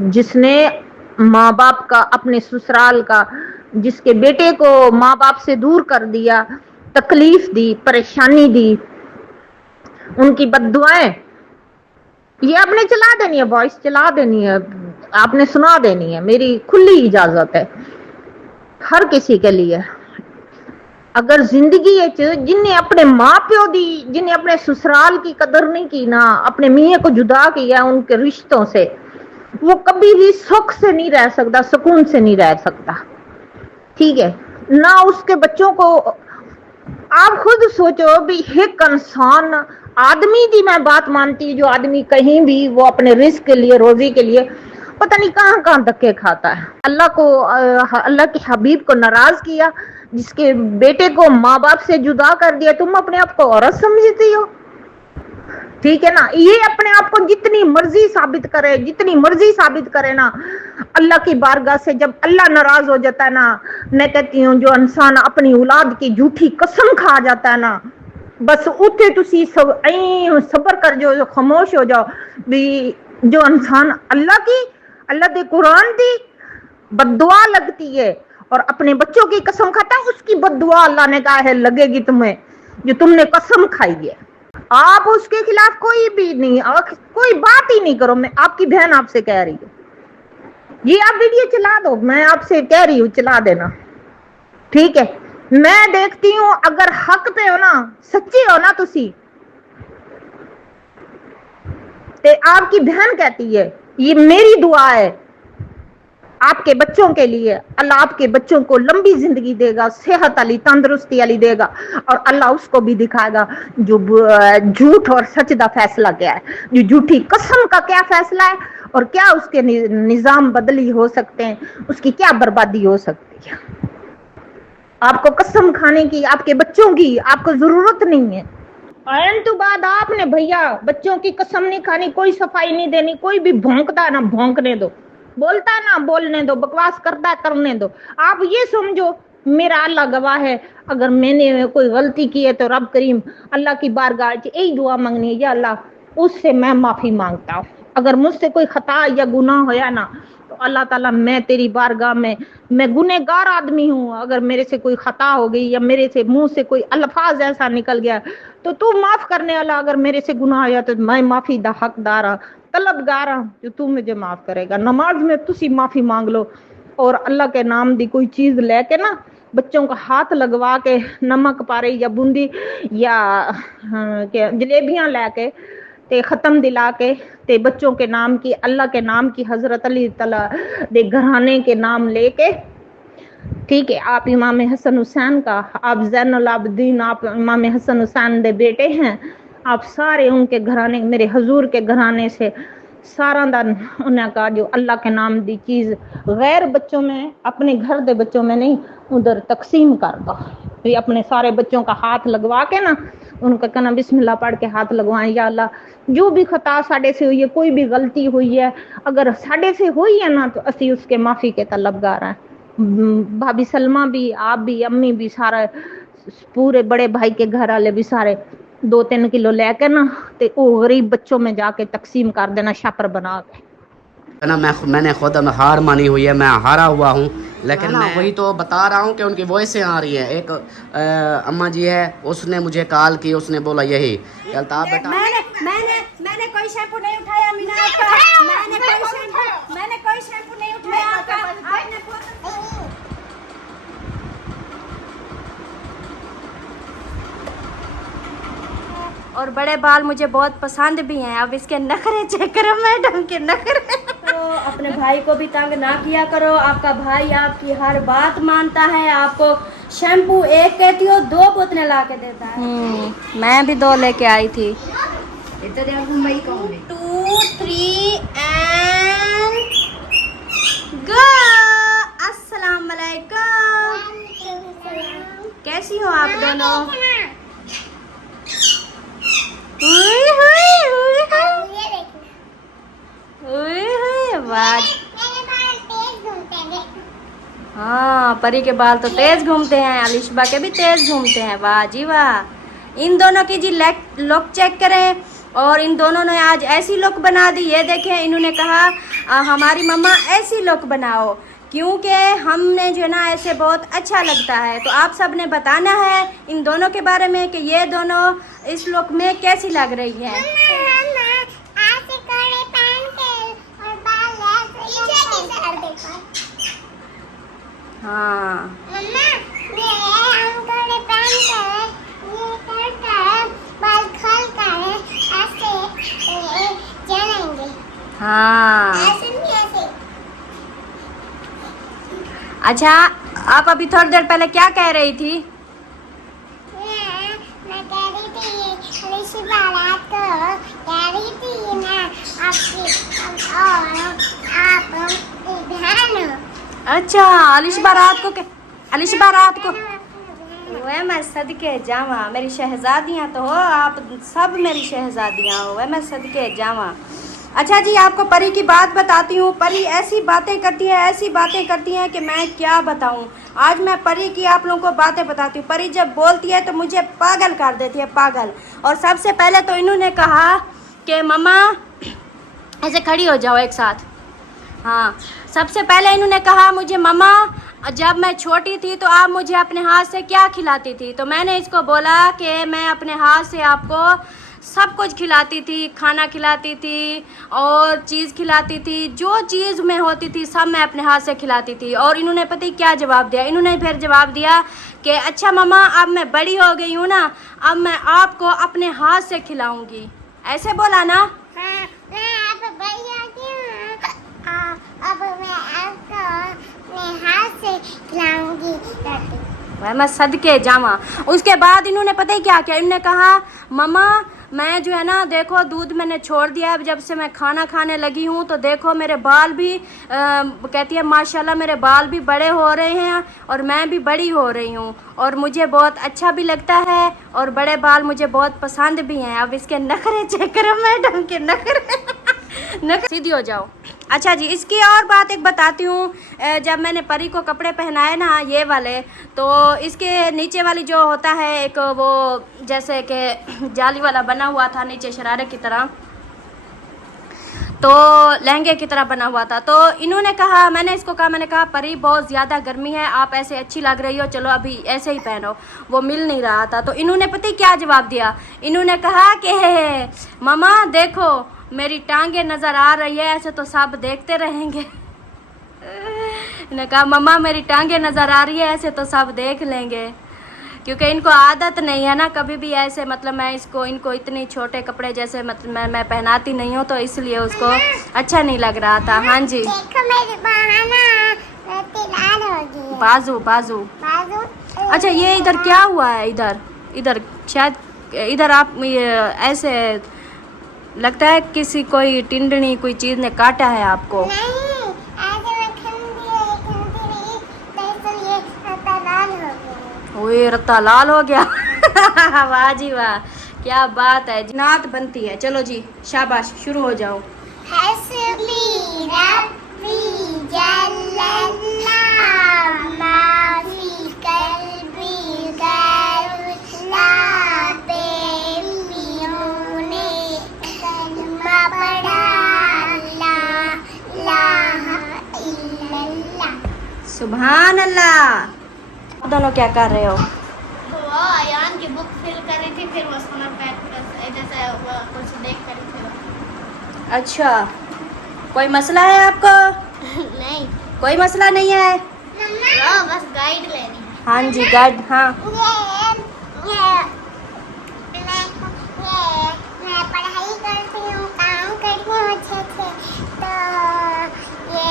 जिसने माँ बाप का, अपने ससुराल का, जिसके बेटे को माँ बाप से दूर कर दिया, तकलीफ दी, परेशानी दी, उनकी बद्दुआएं ये आपने चला देनी है, वॉइस चला देनी है, आपने सुना देनी है, मेरी खुली इजाजत है हर किसी के लिए। अगर जिंदगी जिन्हें अपने माँ प्यो दी, जिन्हें अपने ससुराल की कदर नहीं की ना, अपने मियाँ को जुदा किया उनके रिश्तों से, वो कभी भी सुख से नहीं रह सकता, सुकून से नहीं रह सकता, ठीक है ना। उसके बच्चों को आप खुद सोचो भी, एक इंसान आदमी की मैं बात मानती हूँ, जो आदमी कहीं भी वो अपने रिस्क के लिए, रोजी के लिए पता नहीं कहाँ कहाँ धक्के खाता है। अल्लाह को, अल्लाह के हबीब को नाराज किया, जिसके बेटे को माँ बाप से जुदा कर दिया। तुम अपने आप को औरत समझती हो, ठीक है ना। ये अपने आप को जितनी मर्जी साबित करे, जितनी मर्जी साबित करे ना, अल्लाह की बारगाह से जब अल्लाह नाराज हो जाता है ना, मैं कहती हूँ जो इंसान अपनी औलाद की झूठी कसम खा जाता है ना, बस उठे तुसी सब सबर कर जो खामोश हो जाओ भी। जो इंसान अल्लाह की, अल्लाह के कुरान की बद्दुआ लगती है और अपने बच्चों की कसम खाता है, उसकी बद्दुआ अल्लाह ने कहा है लगेगी तुम्हें, जो तुमने कसम खाई है। आप उसके खिलाफ कोई भी नहीं, कोई बात ही नहीं करो। मैं आपकी बहन आपसे कह रही हूँ, ये आप वीडियो चला दो, मैं आपसे कह रही हूँ चला देना, ठीक है। मैं देखती हूँ अगर हक पे हो ना, सच्चे हो ना तुसी, ते आपकी बहन कहती है ये मेरी दुआ है आपके बच्चों के लिए, अल्लाह आपके बच्चों को लंबी जिंदगी देगा, सेहत वाली, तंदुरुस्ती वाली देगा, और अल्लाह उसको भी दिखाएगा जो झूठ और सच का फैसला क्या है, जो झूठी कसम का क्या फैसला है, और क्या उसके निजाम बदली हो सकते हैं, उसकी क्या बर्बादी हो सकती है। आपको कसम खाने की, आपके बच्चों की आपको जरूरत नहीं है। आयन तो बाद आपने भैया बच्चों की कसम नहीं खानी, कोई सफाई नहीं देनी, कोई भी भौंकता ना भौंकने दो, बोलता ना बोलने दो, बकवास करता करने दो। आप ये समझो, मेरा अल्लाह गवाह है, अगर मैंने कोई गलती की है तो रब करीम अल्लाह की बारगाह यही दुआ मांगनी है, या अल्लाह उससे मैं माफी मांगता हूँ। अगर मुझसे कोई खता या गुनाह होया ना, तो अल्लाह ताला मैं तेरी बारगाह में, मैं गुनहगार आदमी हूँ, अगर मेरे से कोई खता हो गई या मेरे से मुंह से कोई अल्फाज ऐसा निकल गया तो तू माफ करने वाला, अगर मेरे से गुनाह आया तो मैं माफी दा हकदार हाँ, तलबगार हाँ, जो तू मुझे माफ करेगा। नमाज में तुसी माफी मांग लो, और अल्लाह के नाम दी कोई चीज लेके ना बच्चों का हाथ लगवा के, नमक पारे या बूंदी या जलेबियां लेके ते खत्म दिला के, ते बच्चों के नाम की, अल्लाह के नाम की, हजरत अली तला दे घराने के नाम लेके, ठीक है। आप इमाम हसन हुसैन का, आप जैनुल आबदीन, आप इमाम हसन हुसैन दे बेटे हैं, आप सारे उनके घराने, मेरे हजूर के घराने से सारा दान उन्हें का जो अल्लाह के नाम दी चीज़ गैर बच्चों में, अपने घर दे बच्चों में नहीं, उधर तकसीम कर दो। तो अपने सारे बच्चों का हाथ लगवा के ना, उनका कहना बिस्मिल्लाह पढ़ के हाथ लगवाएं, या अल्लाह जो भी खता साढ़े से हुई है, कोई भी गलती हुई है, अगर साढ़े से हुई है ना, तो असी उसके माफ़ी के तलबगार हैं। भाभी सलमा भी, आप भी, अम्मी भी, सारा पूरे बड़े भाई के घर वाले भी सारे 2-3 किलो लेकर ना, ते वो गरीब बच्चों में जाके तकसीम कर देना, शापर बना के ना। मैंने खुद हार मानी हुई है, मैं हारा हुआ हूँ, लेकिन मैं वही तो बता रहा हूँ कि उनकी वॉइसें आ रही है। एक अम्मा जी है, उसने मुझे कॉल की, उसने बोला यही कहता आप बेटा मैंने कोई शैम्पू नहीं उठाया मीना आपका, मैंने कोई शैम्पू नहीं उठाया आपका, आपने और बड़े बाल मुझे बहुत पसंद भी हैं। अब इसके नखरे चेक करो मैडम के नखरे। तो अपने भाई को भी तंग ना किया करो, आपका भाई आपकी हर बात मानता है, आपको शैम्पू एक कहती हो 2 बोतलें ला के देता है। मैं भी 2 लेके आई थी। 2, 3 एंड गो। अस्सलाम वालेकुम, कैसी हो आप दोनों? हाँ, परी के बाल तो तेज घूमते हैं, अलिशबा के भी तेज घूमते हैं। वाह जी वाह। इन दोनों की जी लुक चेक करें, और इन दोनों ने आज ऐसी लुक बना दी, ये देखें। इन्होंने कहा हमारी मम्मा ऐसी लोग बनाओ, क्योंकि हमने जो है ना ऐसे बहुत अच्छा लगता है। तो आप सब ने बताना है इन दोनों के बारे में कि ये दोनों इस लोक में कैसी लग रही हैं। हाँ हाँ। अच्छा, आप अभी थोड़ी देर पहले क्या कह रही थी? मैं कह रही थी ऋषि बारात को कह रही थी ना आप बहन हो। अच्छा, अलिश बारात को वह मैं सदके जावा, मेरी शहजादियाँ तो हो आप, सब मेरी शहजादियाँ हो, वह मैं सदके जावा। अच्छा जी, आपको परी की बात बताती हूँ। परी ऐसी बातें करती है कि मैं क्या बताऊँ। आज मैं परी की आप लोगों को बातें बताती हूँ। परी जब बोलती है तो मुझे पागल कर देती है, पागल। और सबसे पहले तो इन्होंने कहा कि मम्मा ऐसे खड़ी हो जाओ एक साथ। हाँ, सबसे पहले इन्होंने कहा मुझे, मम्मा जब मैं छोटी थी तो आप मुझे अपने हाथ से क्या खिलाती थी? तो मैंने इसको बोला कि मैं अपने हाथ से आपको सब कुछ खिलाती थी, खाना खिलाती थी और चीज़ खिलाती थी, जो चीज़ में होती थी सब मैं अपने हाथ से खिलाती थी। और इन्होंने पता ही क्या जवाब दिया? इन्होंने फिर जवाब दिया कि अच्छा मम्मा, अब मैं बड़ी हो गई हूँ ना, अब मैं आपको अपने हाथ से खिलाऊंगी। ऐसे बोला ना? हाँ, मैं अब बड़ी हो गई हूँ, अब मैं आपको अपने हाथ से खिलाऊंगी रोटी। वह मैं सदके जावा। उसके बाद इन्होंने पता ही क्या किया? इन्होंने कहा मम्मा मैं जो है ना, देखो दूध मैंने छोड़ दिया है, जब से मैं खाना खाने लगी हूँ तो देखो मेरे बाल भी कहती है माशाल्लाह मेरे बाल भी बड़े हो रहे हैं और मैं भी बड़ी हो रही हूँ और मुझे बहुत अच्छा भी लगता है और बड़े बाल मुझे बहुत पसंद भी हैं। अब इसके नखरे चेक करो मैडम के नखरे सीधी हो जाओ। अच्छा जी, इसकी और बात एक बताती हूँ। जब मैंने परी को कपड़े पहनाए ना ये वाले, तो इसके नीचे वाली जो होता है एक वो जैसे कि जाली वाला बना हुआ था नीचे शरारे की तरह, तो लहंगे की तरह बना हुआ था। तो इन्होंने कहा, मैंने इसको कहा, मैंने कहा परी बहुत ज़्यादा गर्मी है, आप ऐसे अच्छी लग रही हो, चलो अभी ऐसे ही पहनो। वो मिल नहीं रहा था। तो इन्होंने पता ही क्या जवाब दिया? इन्होंने कहा कि मम्मा देखो मेरी टांगे नज़र आ रही है, ऐसे तो सब देखते रहेंगे। इन्होंने कहा मम्मा मेरी टांगे नज़र आ रही है, ऐसे तो सब देख लेंगे, क्योंकि इनको आदत नहीं है ना कभी भी ऐसे, मतलब मैं इनको इतने छोटे कपड़े जैसे मतलब मैं पहनाती नहीं हूँ, तो इसलिए उसको अच्छा नहीं लग रहा था। हाँ जी, देखो मेरी बहाना लाल हो गई। बाजू बाजू। बाजू। अच्छा, ये इधर क्या हुआ है? इधर शायद इधर आप ये ऐसे लगता है किसी कोई टिंडनी कोई चीज़ ने काटा है आपको। नहीं, ऐसे मैं खंदी रही तो ये रत्ता लाल हो गया। ओए रत्ता लाल हो गया। वाह जी वाह, क्या बात है, जन्नत बनती है। चलो जी शाबाश, शुरू हो जाओ। हस्बी रब्बी जल्लल्लाह माफी कल्बी गैरुल्ला बेबियोने कलमा पढ़ा ला इलाहा इल्लल्लाह। सुभान अल्लाह। दोनों क्या कर रहे हो? वो अयान की बुक फिल कर रही थी, फिर वो उसको पैक जैसे वो कुछ देख कर थी। अच्छा, कोई मसला है आपको? नहीं, कोई मसला नहीं है। वो बस गाइड लेनी है। हाँ जी गाइड। हाँ मैं पढ़ाई करती हूँ, काम करती हूँ अच्छे से, तो ये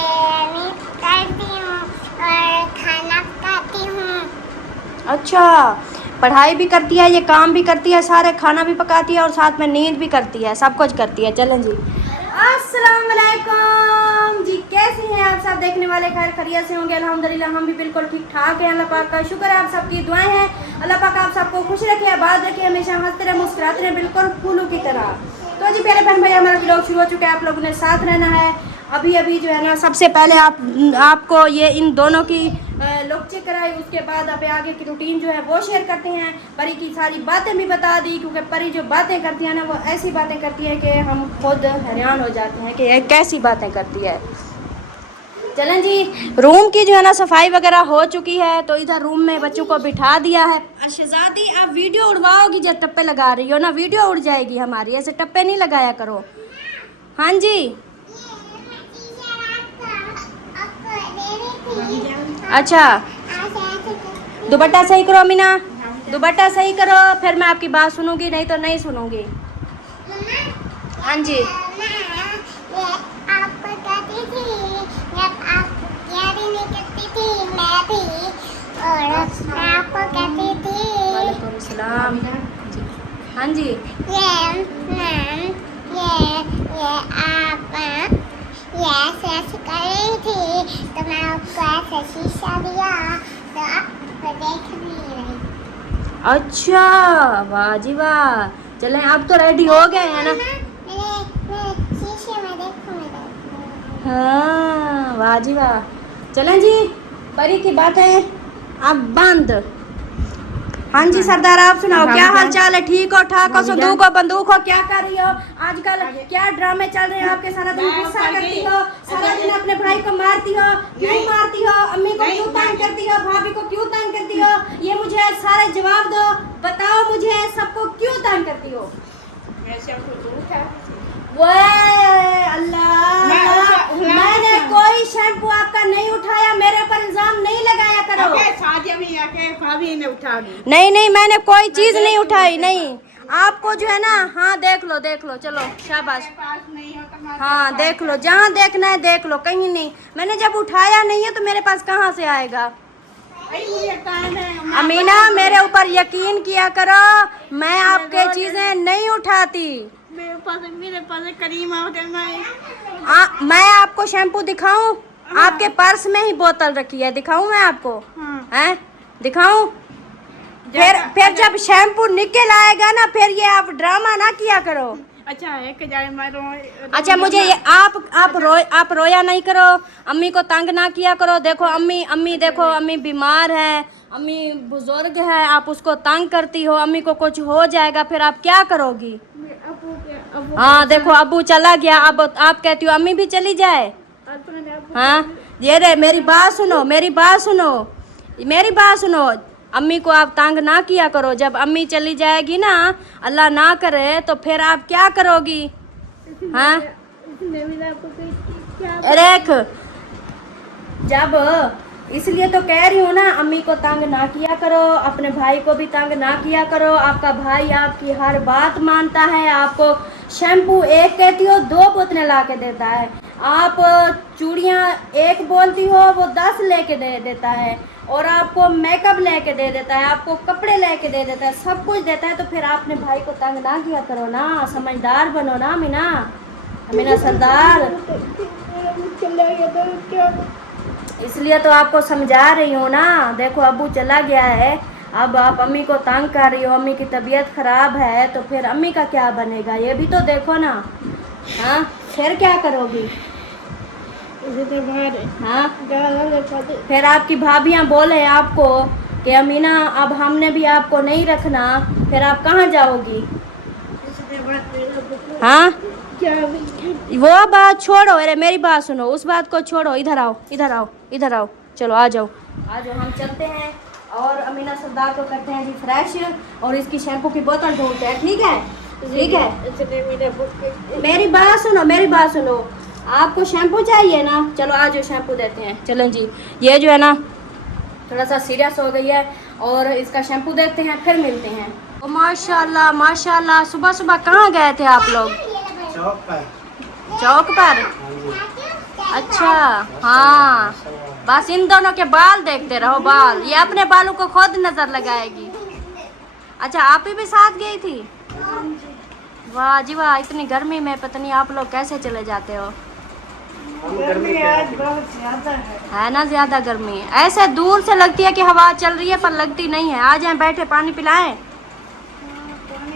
मैं करती हूँ और खाना पकाती हूँ। अच्छा, पढ़ाई भी करती है, ये काम भी करती है, सारे खाना भी पकाती है और साथ में नींद भी करती है, सब कुछ करती है। चलें जी। अस्सलाम वालेकुम जी, कैसे हैं आप सब? देखने वाले खैर खैरियत से होंगे अल्हम्दुलिल्लाह, हम भी बिल्कुल ठीक ठाक हैं। अल्लाह पाक का शुक्र है, आप सबकी दुआएं हैं। अल्लाह पाक आप सबको खुश रखे, आबाद रखे, हमेशा हंसते रहे, मुस्कुराते रहे, बिल्कुल फूलों की तरह। तो जी प्यारे बहन भाई, हमारा व्लॉग शुरू हो चुका है, आप लोगों ने साथ रहना है। अभी जो है ना, सबसे पहले आपको ये इन दोनों की लुक चेक कराई, उसके बाद अब आगे की रूटीन जो है वो शेयर करते हैं। परी की सारी बातें भी बता दी, क्योंकि परी जो बातें करती है ना वो ऐसी बातें करती है कि हम खुद हैरान हो जाते हैं कि ये कैसी बातें करती है। चलें जी, रूम की जो है ना सफाई वगैरह हो चुकी है, तो इधर रूम में बच्चों को बिठा दिया है। शहजादी आप वीडियो उड़वाओगी जब टप्पे लगा रही हो ना, वीडियो उड़ जाएगी हमारी, ऐसे टप्पे नहीं लगाया करो। हाँ जी, अच्छा दुपट्टा सही करो मीना, दुपट्टा सही करो, फिर मैं आपकी बात सुनूंगी, नहीं तो नहीं सुनूंगी। हाँ जी, आपको कहती थी जब आप तैयारी नहीं करती थी, मैं भी, और मैं आपको कहती थी वालेकुम सलाम। हाँ जी, ये मैम ये आप ये ऐसे कर रही थी, तो मैं आपको ऐसे शीशा दिया तो आप देख नहीं रही। अच्छा वाह जी वाह। चलें अब तो रेडी हो गए हैं ना। मेरे शीशे में देखो मेरे। हाँ वाह जी वाह। चलें जी, परी की बातें अब बंद। हाँ जी सरदार, आप सुनाओ, क्या हाल चाल है? ठीक हो, ठाक हो, संदूक हो, बंदूक हो, क्या कर रही हो आजकल? क्या ड्रामे चल रहे हैं आपके? सारा दिन गुस्सा करती हो, सारा दिन अपने भाई को मारती हो, क्यों मारती हो? अम्मी को क्यों तंग करती हो? भाभी को क्यों तंग करती हो? ये मुझे सारे जवाब दो, बताओ मुझे, सबको क्यों तंग करती हो? अल्लाह, मैंने कोई शैम्पू आपका नहीं उठाया, मेरे पर इल्जाम नहीं लगाया करो। नहीं नहीं, मैंने कोई चीज नहीं उठाई, नहीं। आपको जो है ना, हाँ देख लो, चलो शाबाश, हाँ देख लो, जहाँ देखना है देख लो, कहीं नहीं। मैंने जब उठाया नहीं है तो मेरे पास कहाँ से आएगा? अमीना, मेरे ऊपर यकीन किया करो, मैं आपके चीजें नहीं उठाती। मेरे पास करीमा मैं आपको शैम्पू दिखाऊं? आपके पर्स में ही बोतल रखी है, दिखाऊं मैं आपको? हैं, दिखाऊं? फिर जब शैम्पू निकल आएगा ना, फिर ये आप ड्रामा ना किया करो। अच्छा है कि जाए मारो। अच्छा मुझे ये आप रोया नहीं करो, अम्मी को तंग ना किया करो। देखो अम्मी देखो, अम्मी बीमार है, अम्मी बुजुर्ग है, आप उसको तंग करती हो, अम्मी को कुछ हो जाएगा, फिर आप क्या करोगी? हाँ देखो, अब्बू चला गया, अब आप कहती हो अम्मी भी चली जाए। हाँ ये रे, मेरी बात सुनो, अम्मी को आप तंग ना किया करो। जब अम्मी चली जाएगी ना, अल्लाह ना करे, तो फिर आप क्या करोगी? हाँ देख, जब इसलिए तो कह रही हूँ ना, अम्मी को तंग ना किया करो, अपने भाई को भी तंग ना किया करो। आपका भाई आपकी हर बात मानता है, आपको शैम्पू एक कहती हो 2 बोतलें ला के देता है, आप चूड़ियाँ एक बोलती हो वो 10 लेके दे देता है, और आपको मेकअप लेके दे देता है, आपको कपड़े लेके दे देता है, सब कुछ देता है। तो फिर आपने भाई को तंग ना किया करो ना, समझदार बनो ना मीना सरदार। इसलिए तो आपको समझा रही हूँ ना। देखो अब्बू चला गया है, अब आप अम्मी को तंग कर रही हो, अम्मी की तबीयत खराब है, तो फिर अम्मी का क्या बनेगा, ये भी तो देखो ना। हाँ फिर क्या करोगी? हाँ फिर आपकी भाभियाँ बोले आपको कि अमीना अब हमने भी आपको नहीं रखना, फिर आप कहाँ जाओगी? हाँ वो बात छोड़ो, अरे मेरी बात सुनो, उस बात को छोड़ो, इधर आओ, चलो आ जाओ, हम चलते हैं और अमीना सरदार को करते हैं जी फ्रेश, और इसकी शैम्पू की बोतल ढूंढते हैं। ठीक है? मेरी बात सुनो, आपको शैम्पू चाहिए ना? चलो आ जाओ, शैम्पू देते हैं। चलें जी, ये जो है ना थोड़ा सा सीरियस हो गई है, और इसका शैम्पू देते हैं, फिर मिलते हैं। ओ माशाल्लाह, सुबह सुबह कहाँ गए थे आप लोग? चौक पर। अच्छा हाँ, बस इन दोनों के बाल देखते रहो, बाल, ये अपने बालों को खुद नजर लगाएगी। अच्छा आप भी साथ गई थी? वाह जी वाह, इतनी गर्मी में पता नहीं आप लोग कैसे चले जाते हो। गर्मी आज बहुत ज्यादा है ना, ज्यादा गर्मी है, ऐसे दूर से लगती है कि हवा चल रही है, पर लगती नहीं है। आ जाए, बैठे, पानी पिलाएं।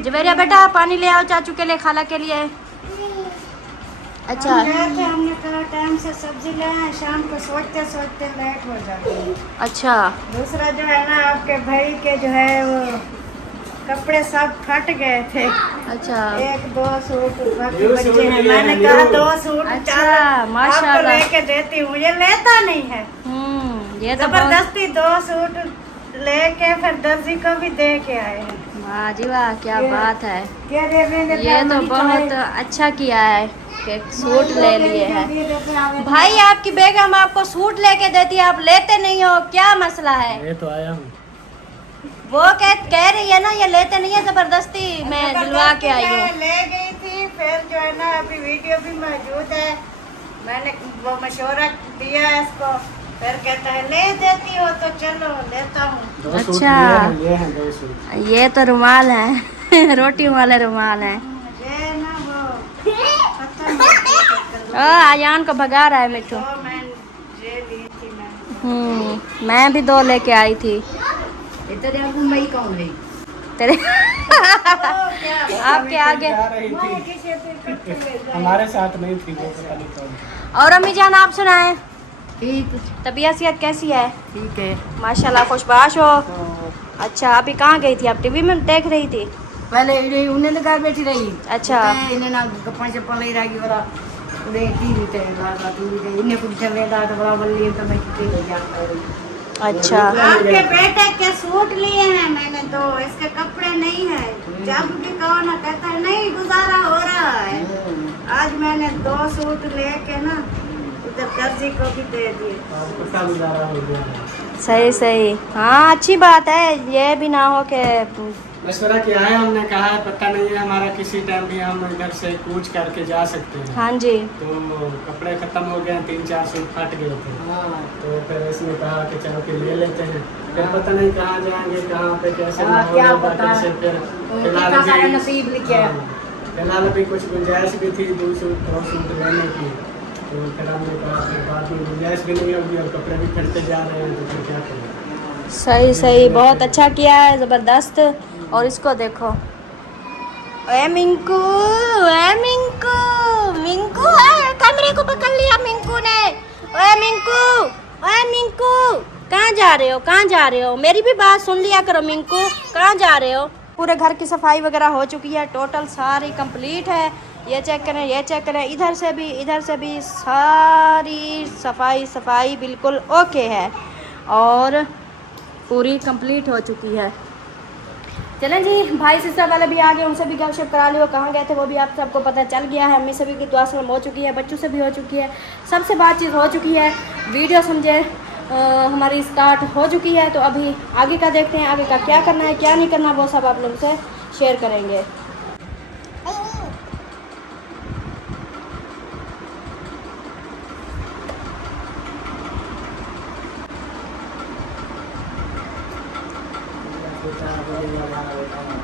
जवेरिया बेटा पानी ले आओ, चाचू के लिए, खाला के लिए। अच्छा हम गए थे, हमने कहा टाइम से सब्जी ले आए, शाम को सोचते सोचते लेट हो जाती है। अच्छा दूसरा जो है ना, आपके भाई के जो है वो कपड़े सब फट गए थे, अच्छा एक दो सूट बाकी बच्चे हैं। मैंने कहा 2 सूट अच्छा, आपको माशाल्लाह। लेके देती हूँ, ये लेता नहीं है। ये तो बहुत जबरदस्ती 2 सूट लेके फिर दर्जी को भी दे के आए हैं। वाह जी वाह, क्या बात है। क्या दे रहे ये तो बहुत अच्छा किया है कि सूट ले लिए हैं। भाई आपकी बेगम आपको सूट लेके देती है, आप लेते नहीं हो, क्या मसला है? ये तो आया हूँ। वो कह रही है ना, ये लेते नहीं है, जबरदस्ती मैं दिलवा के आई हूँ। ले गई थी, फिर जो है ना अभी वीडियो भी मौजूद है, मैंने वो मशवरा दिया है इसको, फिर कहता है ले देती हो तो चलो लेता हूँ। 2 सूट अच्छा। लिए हैं 2 सूट। ये तो रुमाल है रोटी वाले रुमाल है। ये ना वो खत्म हो गई थी, आयान को भगा रहा है मिठू। तो मैं ये ली थी मैं। मैं भी 2 लेके आई थी। तेरे आपके आगे। जा रही थी, हमारे साथ नहीं थी वो, पता नहीं कौन। और अम्मी जान आप सुनाएं? ठीक। तबीयत सेहत कैसी है? ठीक है। माशाल्लाह, खुशबाश हो। अच्छा, अभी कहाँ गई थी आप? टीवी में देख रही थी? पहले उन्हें तो घर बैठी रही। अच्छा। इन्हें ना गप्पा शप्पा नहीं रही वाला उन्हें टीवी थे इन्हें कुछ चलेगा तो बड़ा बल्ली तो मैं कितनी जाता। अच्छा। आपके बेटे के सूट लिए हैं मैंने 2, इसके कपड़े नहीं है। जब भी कहो ना कहता है नहीं गुजारा हो रहा है। आज मैंने 2 सूट लेके ना उधर दर्जी को भी दे दिए। कुत्ता गुजारा हो गया। सही सही, हाँ अच्छी बात है, ये भी ना हो कि मशवरा किया है, हमने कहा है पता नहीं है हमारा किसी टाइम भी हम इधर से कूच करके जा सकते हैं। हाँ जी। तो कपड़े खत्म हो गए, 3-4 सूट फट गए थे। तो फिर इसने कहा कि चलो कि ले लेते हैं, फिर पता नहीं कहाँ जाएंगे, कहाँ पे कैसे माहौल होगा, कैसे फिर फिलहाल अभी कुछ गुंजाइश भी थी 2 सूट लेने की, तो फिर हमने कहा फिर बाद में गुंजाइश भी नहीं होगी और कपड़े भी फटते जा रहे हैं, तो फिर क्या करें। सही सही, बहुत अच्छा किया है, ज़बरदस्त। और इसको देखो, ए मिंकू, ए मिंकू, मिंकू कैमरे को पकड़ लिया मिंकू ने। ओए मिंकू, ओए मिंकू, कहाँ जा रहे हो, कहाँ जा रहे हो? मेरी भी बात सुन लिया करो मिंकू, कहाँ जा रहे हो? पूरे घर की सफाई वगैरह हो चुकी है, टोटल सारी कंप्लीट है। ये चेक करें, ये चेक करें, इधर से भी सारी सफाई बिल्कुल ओके है और पूरी कंप्लीट हो चुकी है। चलें जी, भाई सिस्टर वाले भी आ गए, उनसे भी गपशप करा लियो, कहाँ गए थे वो भी आप सबको पता चल गया है। अम्मी से भी दुआ सलाम हो चुकी है, बच्चों से भी हो चुकी है, सबसे बातचीत हो चुकी है, वीडियो समझे हमारी स्टार्ट हो चुकी है। तो अभी आगे का देखते हैं, आगे का क्या करना है क्या नहीं करना, वो सब आप लोगों से शेयर करेंगे।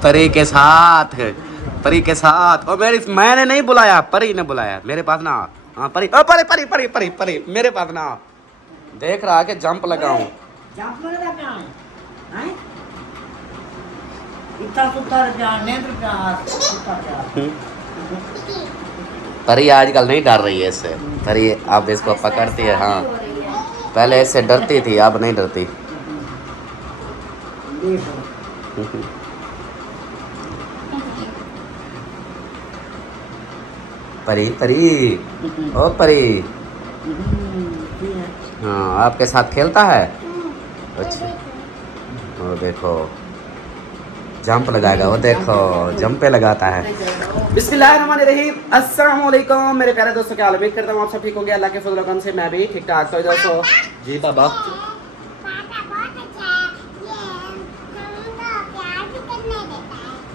परी के साथ और मैंने नहीं बुलाया, परी ने बुलाया मेरे पास ना। हाँ परी, ओ परी परी परी परी परी मेरे पास ना। देख रहा है कि जंप लगाऊं। परी आजकल नहीं डर रही है इससे, परी अब इसको पकड़ती है। हाँ पहले इससे डरती थी, अब नहीं डरती। परी परी, ओ परी, हाँ आपके साथ खेलता है। अच्छा वो देखो जंप लगाएगा, वो देखो जंप पे लगाता है। बिस्मिल्लाहिर्रहमानिर्रहीम, अस्सलाम वालेकुम मेरे प्यारे दोस्तों, क्या हाल है? उम्मीद करता हूँ आप सब ठीक होंगे, अल्लाह के फजल करम से मैं भी ठीक ठाक। तो दोस्तों जी बाबा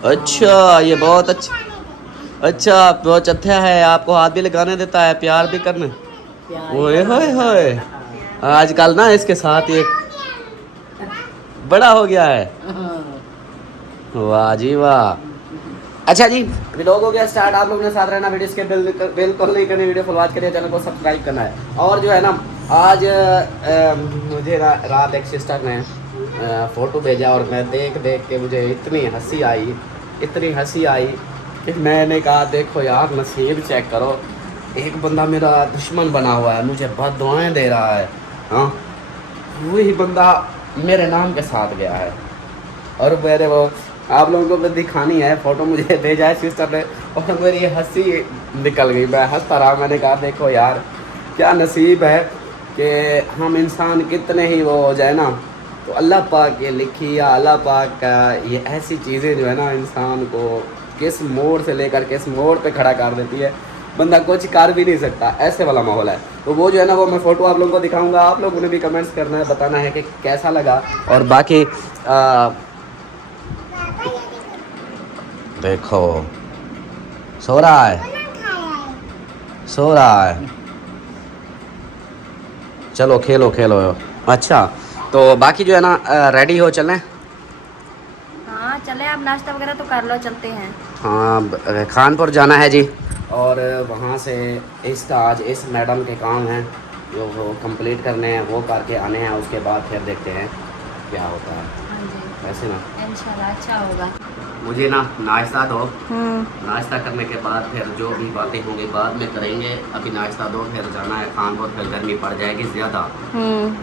अच्छा, ये बहुत अच्छा बहुत अच्छा है, आपको हाथ भी लगाने देता है, प्यार भी करने। ओए होए होए, आजकल ना इसके साथ ये बड़ा हो गया है। वाह जी वाह। अच्छा जी व्लॉग हो गया स्टार्ट, आप लोगों ने साथ रहना, वीडियो के बिल्कुल नहीं करनी, वीडियो फुल वॉच करिए, चैनल को सब्सक्राइब करना है। और जो है ना आज मुझे रात एक सिस्टर ने फ़ोटो भेजा और मैं देख के मुझे इतनी हंसी आई कि मैंने कहा देखो यार नसीब चेक करो, एक बंदा मेरा दुश्मन बना हुआ है, मुझे बहुत दुआएं दे रहा है। हाँ, वही बंदा मेरे नाम के साथ गया है। और मेरे वो आप लोगों को दिखानी है, फ़ोटो मुझे भेजा है सिस्टर ने, और मेरी हंसी निकल गई। मैं हंसता रहा। मैंने कहा देखो यार, क्या नसीब है कि हम इंसान कितने ही वो हो जाए ना, तो अल्लाह पाक ये लिखी या अल्लाह पाक का ये ऐसी चीज़ें जो है ना, इंसान को किस मोड़ से लेकर किस मोड़ पे खड़ा कर देती है, बंदा कुछ कर भी नहीं सकता। ऐसे वाला माहौल है। तो वो जो है ना, वो मैं फ़ोटो आप लोगों को दिखाऊंगा। आप लोगों ने भी कमेंट्स करना है, बताना है कि कैसा लगा। और बाकी देखो सो रहा है, सो रहा है। चलो खेलो खेलो। अच्छा, तो बाकी जो है ना, रेडी हो चलें? हाँ चले, आप नाश्ता वगैरह तो कर लो, चलते हैं। हाँ, खानपुर जाना है जी। और वहाँ से इसका आज इस मैडम के काम हैं जो वो कंप्लीट करने हैं, वो करके आने हैं। उसके बाद फिर देखते हैं क्या होता है। हाँ जी, वैसे ना इंशाल्लाह अच्छा होगा। मुझे ना नाश्ता दो। नाश्ता करने के बाद फिर जो भी बातें होंगी बाद में करेंगे। अभी नाश्ता दो, फिर जाना है खानपुर। फिर गर्मी पड़ जाएगी ज़्यादा।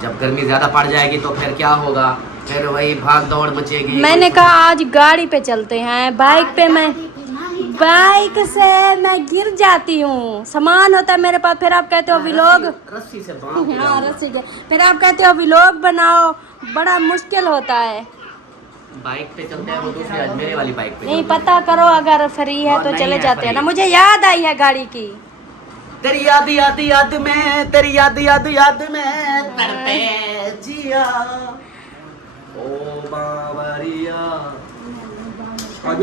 जब गर्मी ज़्यादा पड़ जाएगी तो फिर क्या होगा, फिर वही भाग दौड़ मचेगी। मैंने कहा आज गाड़ी पे चलते हैं, बाइक पे मैं बाइक से मैं गिर जाती हूँ, सामान होता है मेरे पास, फिर आप कहते हो व्लॉग। रस्सी से बांध के हाँ लाऊंगा। रस्सी से, फिर आप कहते हो व्लॉग बनाओ, बड़ा मुश्किल होता है। बाइक पे चलते हैं, वो दूसरी आज मेरे वाली बाइक पे नहीं चलते हैं। पता करो, अगर फ्री है हाँ, तो नहीं चले है जाते हैं फ्री। ना। मुझे याद आई है गाड़ी की। तेरी याद याद याद में, तेरी याद याद याद में तड़पे जिया ओ बावरिया। ओए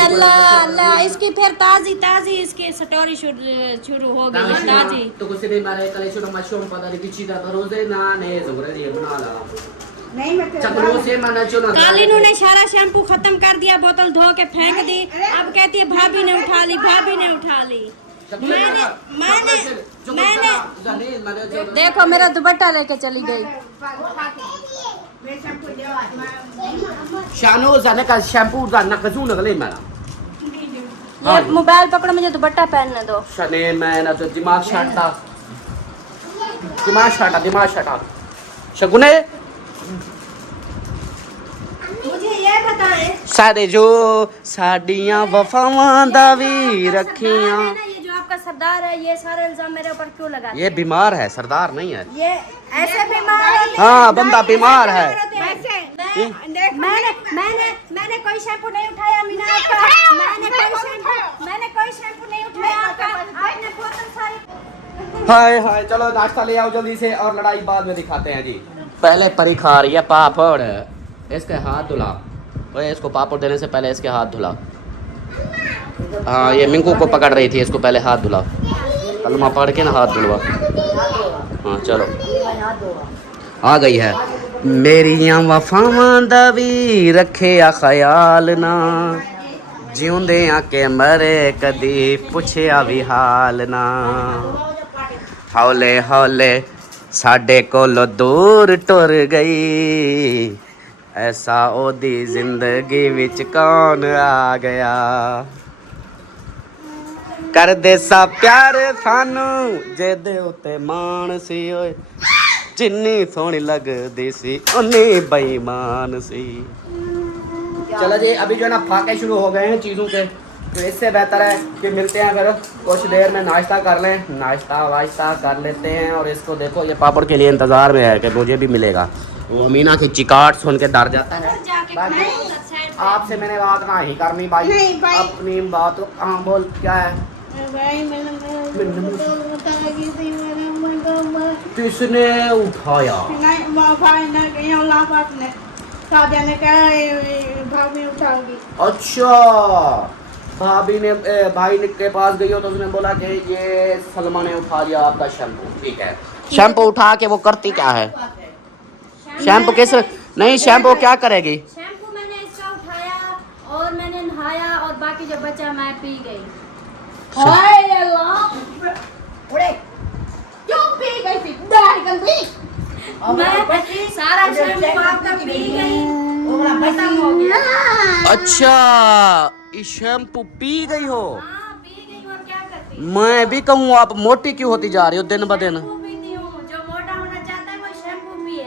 अल्लाह अल्लाह, इसकी फिर ताजी ताजी इसकी स्टोरी शुरू हो गई है ताजी। तो कुछ नहीं मारे कले शुरू मशरूम पता नहीं किसी का रोजे ना ने जोरे ये बना ला नहीं मैं चकलो से माना चुना। कालीनू ने सारा शैम्पू खत्म कर दिया, बोतल धो के फेंक दी। अब कहती है भाभी ने उठा ली, भाभी ने उठा ली। मैंने देखो मेरा दुपट्टा लेके चली गई। शानू जाने का शैम्पू जाना कजू नगले मेरा। ये मोबाइल पकड़ो, मुझे दुपट्टा पहनने दो। शने मैं ना तो दिमाग शाटा, दिमाग शाटा, दिमाग शाटा। शगुने मुझे ये बताए सारे जो साडियां वफावां दा वी रखियां। ये जो आपका सरदार है, ये सारे इल्जाम मेरे ऊपर क्यों लगा? ये बीमार है, सरदार नहीं है। ये ऐसे बीमार है। हाँ, बंदा बीमार है। मैंने कोई शैम्पू नहीं उठाया मीना आपका। मैंने कोई शैम्पू नहीं उठाया आपका। आपने बोतल सारी। हाय हाय, चलो नाश्ता ले आओ जल्दी से, और लड़ाई बाद में दिखाते हैं जी। पहले परी खा रही है पापड़, इसके हाथ धुला। ओए, इसको पापड़ देने से पहले इसके हाथ धुला। हाँ, ये मिंकू को पकड़ रही थी, इसको पहले हाथ धुला। कलमा पढ़ के ना हाथ धुलवा। हाँ चलो, आ गई है। मेरियां वफावां दा वी रखे ख्याल ना, जिउंदे आके मरे कदी पुछया भी हाल ना। हौले हौले साडे कोलों दूर टुर गई, ऐसा ओदी जिंदगी विच कौन आ गया। कर दे सा प्यार सानू जेदे उते मान सी, ओए जिन्नी सोहनी लगदी सी उन्नी बेईमान सी। चलो जी, अभी जो है ना फाके शुरू हो गए हैं चीज़ों के, तो इससे बेहतर है कि मिलते हैं अगर कुछ देर में, नाश्ता कर लें, नाश्ता वाश्ता कर लेते हैं। और इसको देखो, ये पापड़ के लिए इंतज़ार में है कि मुझे भी मिलेगा। वो अमीना की चिकाट सुन के डर जाता है। बाकी आपसे मैंने बात ना ही करनी भाई, अपनी बात। हाँ बोल, क्या है? किसने उठाया? अच्छा, भाभी ने भाई के पास गई हो तो उसने बोला कि ये सलमा ने उठा लिया आपका शैम्पू। ठीक है, शैम्पू उठा के वो करती क्या है? शैम्पू किस नहीं, शैम्पू क्या करेगी? शैम्पू मैंने इसका उठाया और मैंने नहाया, और बाकी जो बचा मैं पी गई। मैं सारा शैम्पू आपका पी गई, खत्म हो गया। अच्छा, ये शैम्पू पी गई हो? हाँ पी गई, और क्या करती? मैं भी कहूँ आप मोटी क्यों होती जा रही हो दिन ब दिन? शैम्पू पीती हूँ, जो मोटा होना चाहता है वो शैम्पू पिए।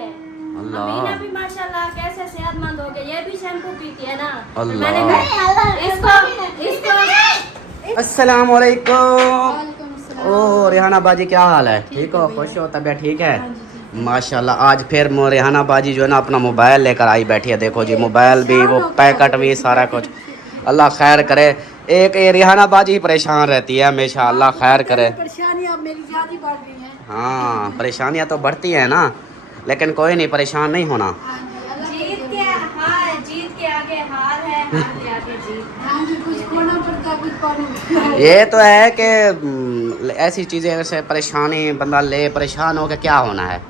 अल्लाह। अमीना भी माशाल्लाह कैसे सेहतमंद हो गई, ये भी शैम्पू पीती है ना। तो अल्लाह। मैंने इसको अस्सलाम वालेकुम। ओ रेहाना बाजी क्या हाल है? ठीक हो? खुश हो? तबीयत ठीक है? माशाल्लाह। आज फिर रेहाना बाजी जो है ना अपना मोबाइल लेकर आई बैठी है। देखो जी मोबाइल भी, वो पैकेट भी, सारा कुछ। अल्लाह खैर करे। एक ये रेहाना बाजी ही परेशान रहती है हमेशा। अल्लाह खैर करे। परेशानियां मेरी ज्यादा बढ़ रही हैं। हाँ परेशानियाँ तो बढ़ती हैं ना, लेकिन कोई नहीं, परेशान नहीं होना। जीत के आगे हार है, हार के आगे जीत। हाँ जी, कुछ खोना पड़ता है, कुछ पाना। ये तो है कि ऐसी चीज़ें से परेशानी बंदा ले, परेशान हो के क्या होना है।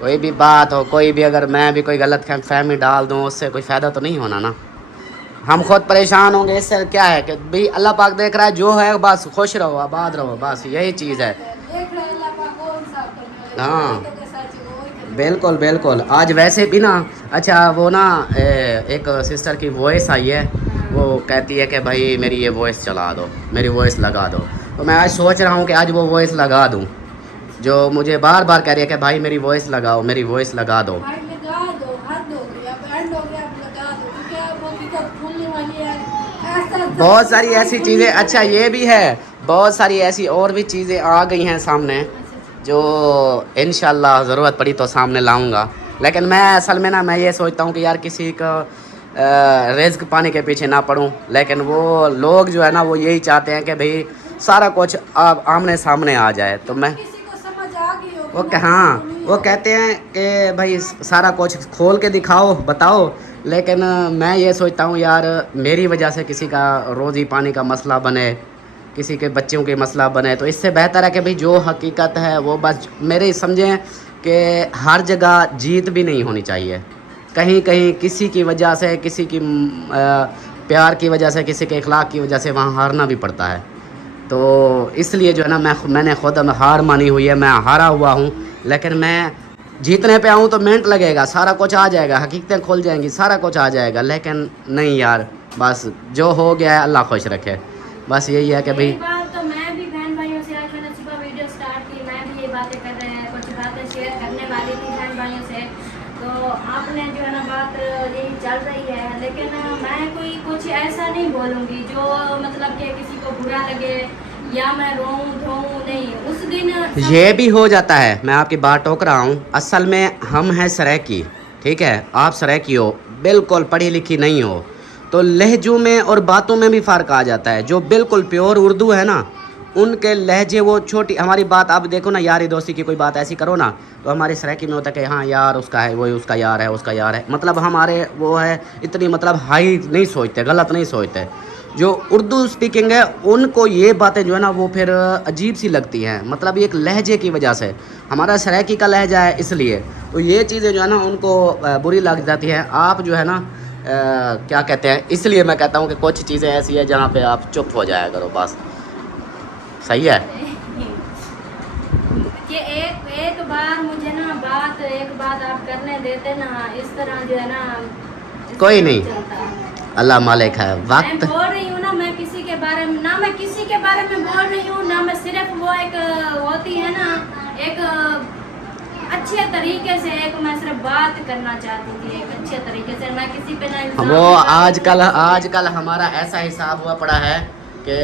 कोई भी बात हो, कोई भी अगर मैं भी कोई गलत फहमी डाल दूँ, उससे कोई फ़ायदा तो नहीं होना ना। हम खुद परेशान होंगे, इससे क्या है कि भाई अल्लाह पाक देख रहा है, जो है बस खुश रहो, आबाद रहो, बस यही चीज़ है। हाँ बिल्कुल बिल्कुल। आज वैसे भी ना, अच्छा वो ना एक सिस्टर की वॉइस आई है, वो कहती है कि भाई मेरी ये वॉइस चला दो, मेरी वॉइस लगा दो। तो मैं आज सोच रहा हूँ कि आज वो वॉइस लगा दूँ, जो मुझे बार बार कह रही है कि भाई मेरी वॉइस लगाओ, मेरी वॉइस लगा दो। बहुत सारी ऐसी चीज़ें, अच्छा ये भी है, बहुत सारी ऐसी और भी चीज़ें आ गई हैं सामने, जो इंशाल्लाह ज़रूरत पड़ी तो सामने लाऊंगा। लेकिन मैं असल में ना, मैं ये सोचता हूँ कि यार किसी का रिज़्क़ पाने के पीछे ना पड़ूं, लेकिन वो लोग जो है ना वो यही चाहते हैं कि भाई सारा कुछ आमने सामने आ जाए। तो मैं वो कहते हैं कि भाई सारा कुछ खोल के दिखाओ, बताओ। लेकिन मैं ये सोचता हूँ यार मेरी वजह से किसी का रोज़ी पानी का मसला बने, किसी के बच्चों के मसला बने, तो इससे बेहतर है कि भाई जो हकीकत है वो बस मेरे समझें कि हर जगह जीत भी नहीं होनी चाहिए। कहीं कहीं किसी की वजह से, किसी की प्यार की वजह से, किसी के इखलाक की वजह से वहाँ हारना भी पड़ता है। तो इसलिए जो है ना मैंने खुद हार मानी हुई है, मैं हारा हुआ हूँ। लेकिन मैं जीतने पे आऊँ तो मिनट लगेगा, सारा कुछ आ जाएगा, हकीकतें खुल जाएंगी, सारा कुछ आ जाएगा। लेकिन नहीं यार, बस जो हो गया है अल्लाह खुश रखे, बस यही है कि भाई। तो मैं भी बहन भाइयों से आज मैंने सुबह वीडियो स्टार्ट की, मैं भी ये बातें कर रहे हैं, कुछ बातें शेयर करने वाली थी बहन भाइयों से। तो आपने जो है ना बात यही चल रही है, लेकिन मैं कोई कुछ ऐसा नहीं बोलूँगी जो मतलब कि किसी को बुरा लगे या मैं रोऊं धोऊं, नहीं। उस दिन ये भी हो जाता है, मैं आपकी बात टोक रहा हूँ। असल में हम हैं सरायकी, ठीक है, आप सरायकी हो, बिल्कुल पढ़ी लिखी नहीं हो, तो लहजों में और बातों में भी फ़र्क आ जाता है। जो बिल्कुल प्योर उर्दू है ना, उनके लहजे वो छोटी, हमारी बात आप देखो ना, यारी दोस्ती की कोई बात ऐसी करो ना, तो हमारी सरायकी में होता है कि हाँ यार उसका है, वही उसका यार है, उसका यार है, मतलब हमारे वो है इतनी, मतलब हाई नहीं सोचते, गलत नहीं सोचते। जो उर्दू स्पीकिंग है उनको ये बातें जो है ना वो फिर अजीब सी लगती हैं, मतलब एक लहजे की वजह से, हमारा सरायकी का लहजा है इसलिए, तो ये चीज़ें जो है ना उनको बुरी लग जाती हैं। आप जो है ना क्या कहते हैं, इसलिए मैं कहता हूँ कि कुछ चीज़ें ऐसी है जहाँ पे आप चुप हो जाया करो, बस सही है। कि एक बार मुझे ना एक बात आप करने देते ना, इस तरह जो है ना कोई नहीं, अल्लाह मालिक है। वक्त मैं बोल रही हूँ ना, मैं किसी के बारे में ना, मैं किसी के बारे में बोल रही हूँ ना, मैं सिर्फ वो एक होती है ना, एक अच्छे तरीके से, एक मैं सिर्फ बात करना चाहती थी एक अच्छे तरीके से, मैं किसी पे ना इल्जाम वो नहीं आजकल हमारा ऐसा हिसाब हुआ पड़ा है कि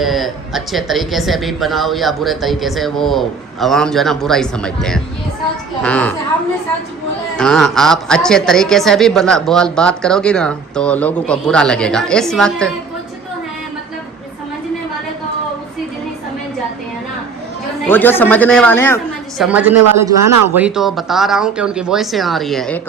अच्छे तरीके से भी बनाओ या बुरे तरीके से, वो आवाम जो है ना बुरा ही समझते हैं। ये सच क्या है? हाँ। जैसे हमने सच बोला है। हाँ, आप अच्छे तरीके से भी बात करोगी ना तो लोगों को बुरा लगेगा। इस वक्त कुछ तो है, मतलब समझने वाले तो उसी दिन ही समझ जाते हैं ना, वो जो समझने वाले हैं, समझते समझने वाले जो है ना, वही तो बता रहा हूँ कि उनकी वॉइसें आ रही है। एक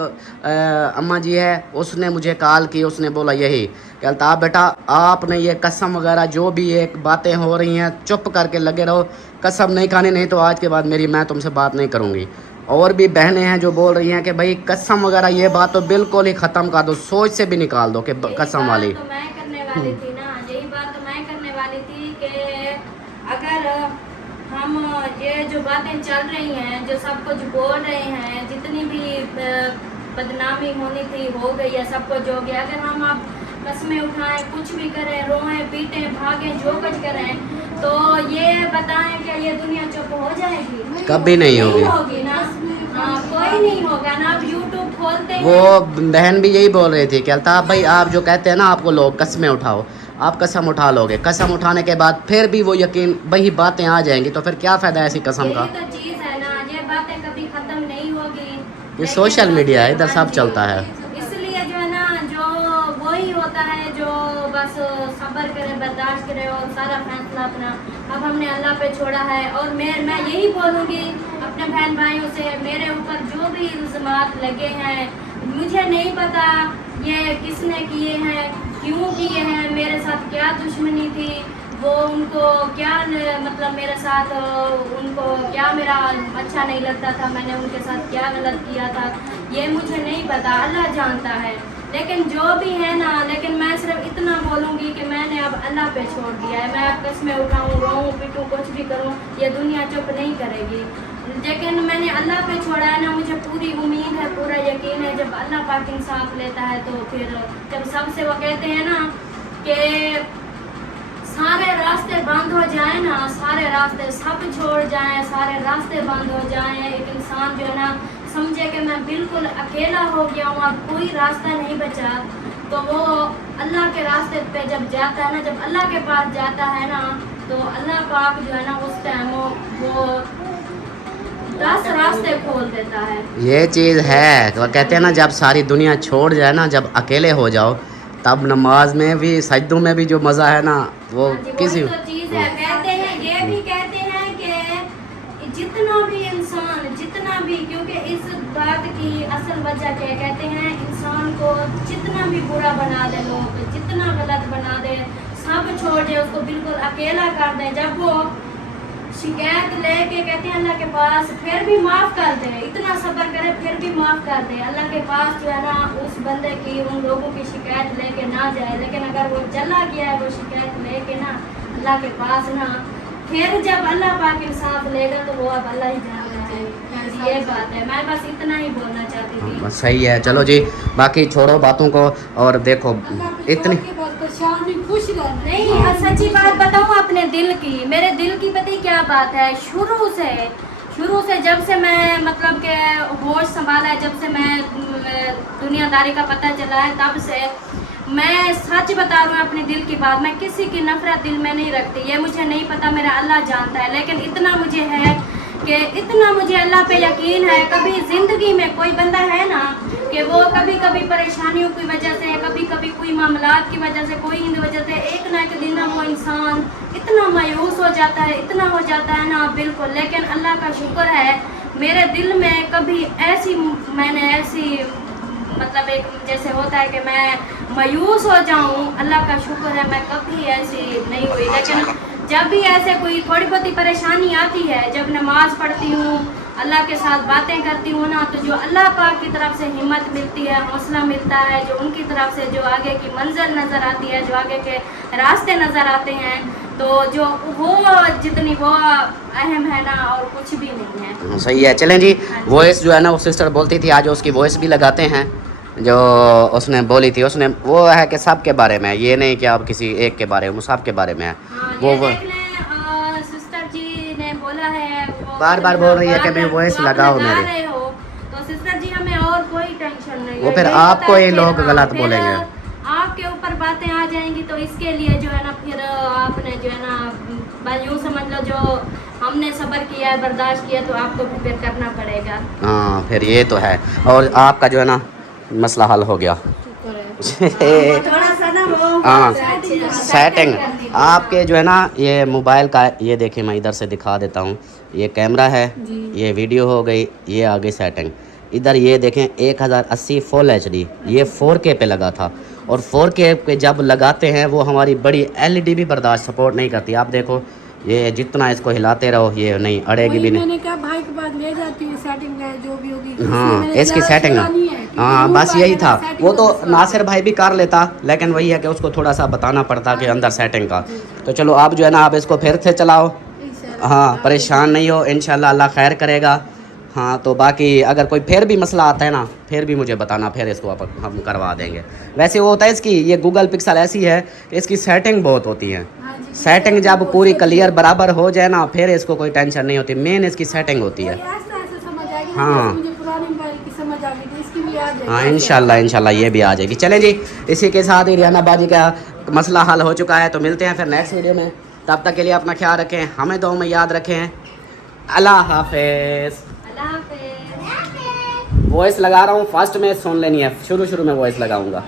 अम्मा जी है, उसने मुझे कॉल की, उसने बोला यही कि अल्ताफ़ बेटा आपने ये कसम वगैरह जो भी एक बातें हो रही हैं चुप करके लगे रहो, कसम नहीं खानी, नहीं तो आज के बाद मैं तुमसे बात नहीं करूँगी। और भी बहनें हैं जो बोल रही हैं कि भाई कसम वगैरह ये बात तो बिल्कुल ही ख़त्म कर दो, सोच से भी निकाल दो कि कसम वाली। तो मैं करने वाली थी ना, यही बात तो मैं करने वाली थी कि अगर हम ये जो बातें चल रही हैं, जो सब कुछ बोल रहे हैं, जितनी भी बदनामी होनी थी हो गई है, सब कुछ हो गया। अगर हम अब कस्में उठाएं, कुछ भी करें, रोएं पीटें भागें, जो कुछ करें, तो ये बताएं कि ये दुनिया चुप हो जाएगी? कभी नहीं होगी। होगी ना। हाँ, कोई नहीं होगा ना। अब यूट्यूब खोलते हैं। वो बहन भी यही बोल रही थी कि अल्ताफ भाई आप जो कहते हैं ना आपको लोग कसमें उठाओ, आप कसम उठा लोगे, कसम उठाने के बाद फिर भी वो यकीन वही बातें आ जाएंगी, तो फिर क्या फ़ायदा ऐसी कसम का। यही तो चीज़ है ना, ये बातें कभी ख़त्म नहीं होगी। ये लेकिन सोशल मीडिया है, इधर सब हाँ जी। चलता है। इसलिए जो है ना, जो वही होता है जो बस सब्र करे, बर्दाश्त करे और सारा फैसला अपना अब हमने अल्लाह पे छोड़ा है। और मैं यही बोलूँगी अपने बहन भाइयों से, मेरे ऊपर जो भी इल्ज़ामात लगे हैं, मुझे नहीं पता ये किसने किए हैं, क्यों किए हैं, मेरे साथ क्या दुश्मनी थी, वो उनको क्या मतलब मेरे साथ उनको क्या मेरा अच्छा नहीं लगता था, मैंने उनके साथ क्या गलत किया था, ये मुझे नहीं पता, अल्लाह जानता है। लेकिन जो भी है ना, लेकिन मैं सिर्फ इतना बोलूँगी कि मैंने अब अल्लाह पे छोड़ दिया है। मैं अब कसमें उठाऊँ, रोऊँ, पिटूँ, कुछ भी करूँ, ये दुनिया चुप नहीं करेगी। लेकिन मैंने अल्लाह पे छोड़ा है ना, मुझे पूरी उम्मीद है, पूरा यकीन है, जब अल्लाह पाक इंसाफ लेता है तो फिर जब सबसे वो कहते हैं ना कि सारे रास्ते बंद हो जाए ना, सारे रास्ते सब छोड़ जाएं, सारे रास्ते बंद हो जाएं, एक इंसान जो है ना समझे कि मैं बिल्कुल अकेला हो गया हूँ, अब कोई रास्ता नहीं बचा, तो वो अल्लाह के रास्ते पे जब जाता है ना, जब अल्लाह के पास जाता है ना, तो अल्लाह पाक जो है ना उस टाइम वो 10 रास्ते खोल देता है। ये चीज़ है, तो कहते हैं ना जब सारी दुनिया छोड़ जाए ना, जब अकेले हो जाओ, तब नमाज में भी सजदों में भी जो मज़ा है ना वो हाँ जी, किसी वही तो चीज़ है। कहते हैं, ये भी कहते हैं कि जितना भी इंसान, जितना भी, क्योंकि इस बात की असल वजह क्या कहते हैं, इंसान को जितना भी बुरा बना दे लोग, जितना गलत बना दे, सब छोड़ दे, उसको बिल्कुल अकेला कर दे, जब वो शिकायत लेके कहते हैं अल्लाह के पास, फिर भी माफ़ कर दे, इतना सब्र करे फिर भी माफ़ कर दे, अल्लाह के पास जो है ना उस बंदे की, उन लोगों की शिकायत लेके ना जाए। लेकिन अगर वो चला गया है वो शिकायत लेके ना अल्लाह के पास ना, फिर जब अल्लाह पाक इंसाफ लेगा तो वो अब अल्लाह ही जानना चाहिए। ये बात है, मैं बस इतना ही बोलना चाहती थी। बस सही है। चलो जी, बाकी छोड़ो बातों को और देखो इतनी नहीं, सच्ची बात बताऊँ अपने दिल की, मेरे दिल की पता क्या बात है, शुरू से जब से मैं मतलब के होश संभाला है, जब से मैं दुनियादारी का पता चला है, तब से मैं सच बता रही हूँ अपने दिल की बात, मैं किसी की नफरत दिल में नहीं रखती, ये मुझे नहीं पता, मेरा अल्लाह जानता है। लेकिन इतना मुझे है कि इतना मुझे अल्लाह पे यकीन है, कभी ज़िंदगी में कोई बंदा है ना कि वो कभी कभी परेशानियों की वजह से, कभी कभी कोई मामलात की वजह से, कोई इन वजह से एक ना एक दिन ना वो इंसान इतना मायूस हो जाता है, इतना हो जाता है ना, बिल्कुल। लेकिन अल्लाह का शुक्र है, मेरे दिल में कभी मैंने ऐसी मतलब एक जैसे होता है कि मैं मायूस हो जाऊं, अल्लाह का शुक्र है मैं कभी ऐसी नहीं हुई। लेकिन जब भी ऐसे कोई थोड़ी बहुत परेशानी आती है, जब नमाज पढ़ती हूँ, अल्लाह के साथ बातें करती हूँ ना, तो जो अल्लाह पाक की तरफ से हिम्मत मिलती है, हौसला मिलता है, जो उनकी तरफ से जो आगे की मंजिल नज़र आती है, जो आगे के रास्ते नज़र आते हैं, तो जो वो जितनी वो अहम है ना और कुछ भी नहीं है। सही है। चलें जी, वॉइस जो है ना वो सिस्टर बोलती थी, आज उसकी वॉइस भी लगाते हैं जो उसने बोली थी। उसने वो है कि सब के बारे में, ये नहीं कि आप किसी एक के बारे में, सब के बारे में है। वो सिस्टर जी ने बोला है, बार बार बोल रही है कि मैं वॉइस लगाओ मेरे, तो सिस्टर जी हमें और कोई टेंशन नहीं वो है, फिर यही आपको होता है ये कि लोग हाँ, गलत फिर बोलेंगे, आपके ऊपर बातें आ जाएंगी, तो इसके लिए जो है ना फिर आपने जो है ना यूँ समझ लो, जो हमने सब्र किया है, बर्दाश्त किया, तो आपको भी फिर करना पड़ेगा। हाँ फिर ये तो है। और आपका जो है ना मसला हल हो गया। थोड़ा सा ना वो हाँ सेटिंग आपके जो है ना, ये मोबाइल का, ये देखिए मैं इधर से दिखा देता हूँ, ये कैमरा है, ये वीडियो हो गई, ये आ गई सेटिंग। इधर ये देखें 1080 फुल HD, ये 4K पे लगा था, और 4K पे जब लगाते हैं वो हमारी बड़ी LED भी बर्दाश्त सपोर्ट नहीं करती। आप देखो ये जितना इसको हिलाते रहो ये नहीं अड़ेगी भी नहीं। मैंने कहा भाई के पास ले जाती हूँ, सेटिंग है जो भी होगी। हाँ इसकी सेटिंग, हाँ बस यही था। वो तो नासिर भाई भी कर लेता, लेकिन वही है कि उसको थोड़ा सा बताना पड़ता कि अंदर सेटिंग का। तो चलो आप जो है ना आप इसको फिर से चलाओ, हाँ परेशान नहीं हो, इंशाल्लाह अल्लाह खैर करेगा। हाँ तो बाकी अगर कोई फिर भी मसला आता है ना, फिर भी मुझे बताना, फिर इसको हम करवा देंगे। वैसे वो होता है इसकी, ये गूगल पिक्सल ऐसी है कि इसकी सेटिंग बहुत होती है। सेटिंग जब पूरी क्लियर बराबर हो जाए ना, फिर इसको कोई टेंशन नहीं होती। मेन इसकी सेटिंग होती है। हाँ हाँ इंशाल्लाह ये भी आ जाएगी। चलें जी, इसी के साथ ही रियाना बाजी का मसला हल हो चुका है। तो मिलते हैं फिर नेक्स्ट वीडियो में। तब तक के लिए अपना ख्याल रखें, हमें दुआ में याद रखें। अल्लाह हाफिज़। वॉइस लगा रहा हूँ, फर्स्ट में सुन लेनी है, शुरू में वॉइस लगाऊंगा।